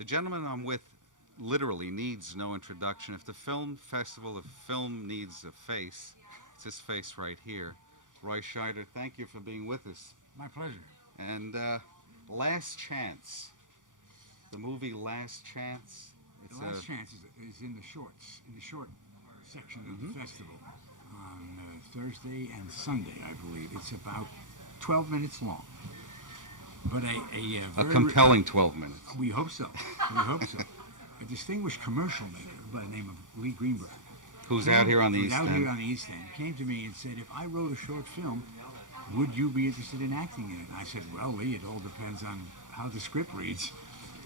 The gentleman I'm with literally needs no introduction. If the film festival, if film needs a face, it's this face right here. Roy Scheider, thank you for being with us. My pleasure. And Last Chance, the movie Last Chance. It's Last Chance is in the shorts, in the short section of the festival on Thursday and Sunday, I believe. It's about 12 minutes long. But a compelling 12 minutes. We hope so. We hope so. A distinguished commercial maker by the name of Lee Greenberg, who's out here on the East End. Out here on the East End, came to me and said, if I wrote a short film, would you be interested in acting in it? And I said, well, Lee, it all depends on how the script reads.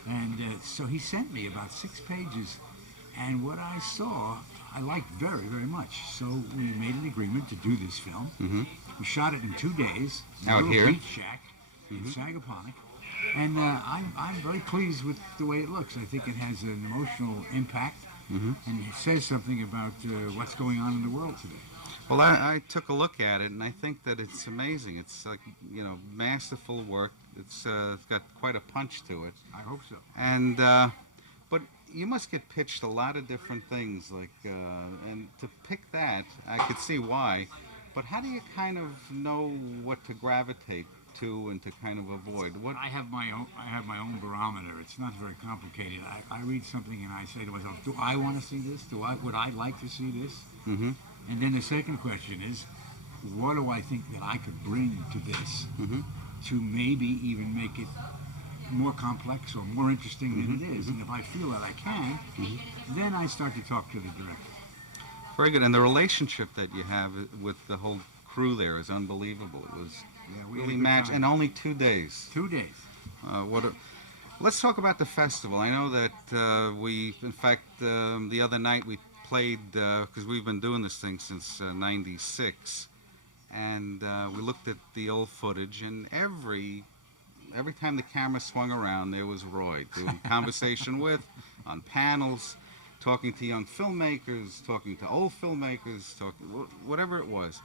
And so he sent me about 6 pages, and what I saw, I liked very, very much. So we made an agreement to do this film. We shot it in 2 days. Out here? Beach shack in Sagaponack. And I'm very pleased with the way it looks. I think it has an emotional impact, and it says something about what's going on in the world today. Well, I took a look at it, and I think that it's amazing. It's like, masterful work. It's got quite a punch to it. I hope so. And but you must get pitched a lot of different things, like and to pick that, I could see why. But how do you kind of know what to gravitate to and to kind of avoid? What I have my own barometer. It's not very complicated. I read something and I say to myself, do I want to see this? Would I like to see this? And then the second question is, what do I think that I could bring to this to maybe even make it more complex or more interesting than it is? And if I feel that I can, then I start to talk to the director. Very good. And the relationship that you have with the whole crew there is unbelievable. It was really matched, and only 2 days. 2 days. Let's talk about the festival. I know that in fact, the other night we played, because we've been doing this thing since '96, and we looked at the old footage, and every time the camera swung around, there was Roy doing conversation with, on panels, talking to young filmmakers, talking to old filmmakers, whatever it was.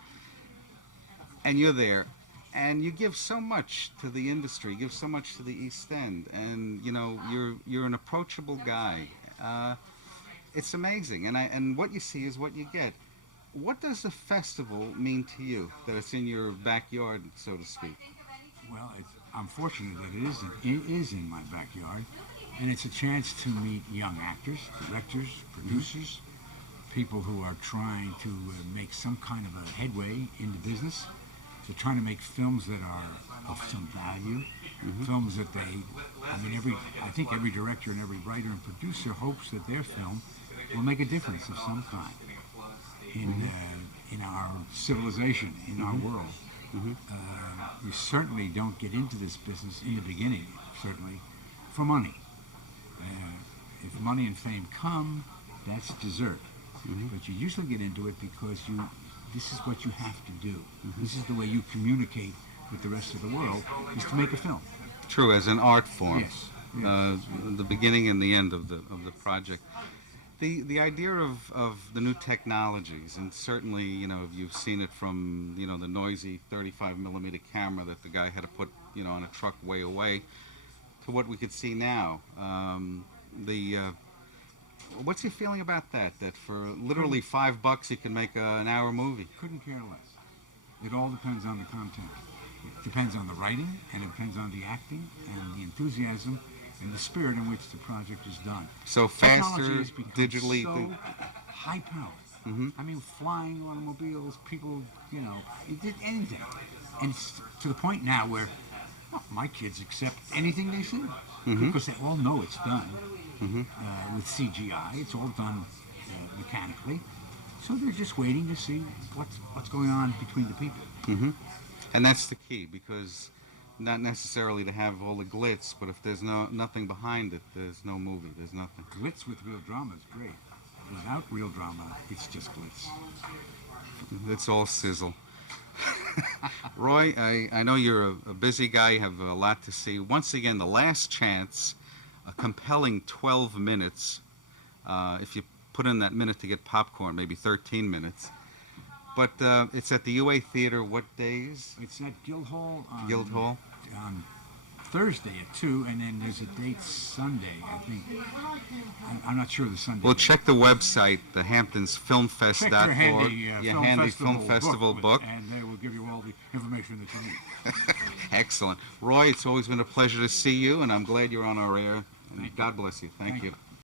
And you're there, and you give so much to the industry, give so much to the East End, and you're an approachable guy. It's amazing, and what you see is what you get. What does the festival mean to you, that it's in your backyard, so to speak? Well, I'm fortunate that it is in my backyard, and it's a chance to meet young actors, directors, producers, people who are trying to make some kind of a headway in the business. They're trying to make films that are of some value, films that I think every director and every writer and producer hopes that their film will make a difference of some kind in our civilization, in our world. You certainly don't get into this business in the beginning, certainly, for money. If money and fame come, that's dessert. But you usually get into it because this is what you have to do. This is the way you communicate with the rest of the world, is to make a film. True, as an art form. Yes. The beginning and the end of the project. The idea of the new technologies, and certainly, you've seen it from, the noisy 35mm camera that the guy had to put, on a truck way away, to what we could see now. What's your feeling about that? That for literally $5 you can make an hour movie? Couldn't care less. It all depends on the content. It depends on the writing, and it depends on the acting, and the enthusiasm, and the spirit in which the project is done. So faster, digitally. So high power. I mean, flying automobiles, people, it did anything. And it's to the point now where my kids accept anything they see because they all know it's done with CGI. It's all done mechanically. So they're just waiting to see what's going on between the people. And that's the key, because not necessarily to have all the glitz, but if there's nothing behind it, there's no movie, there's nothing. Glitz with real drama is great. Without real drama, it's just glitz. It's all sizzle. Roy, I know you're a busy guy, you have a lot to see. Once again, The Last Chance, a compelling 12 minutes. If you put in that minute to get popcorn, maybe 13 minutes. But it's at the UA Theater what days? It's at Guildhall. Guildhall? On Thursday at 2, and then there's a date Sunday, I think. I'm not sure of the Sunday. Well, date. check the website, the hamptonsfilmfest.org. Check their handy, your handy film festival book. And they will give you all the information that you need. Excellent. Roy, it's always been a pleasure to see you, and I'm glad you're on our air. And God bless you. Thank you.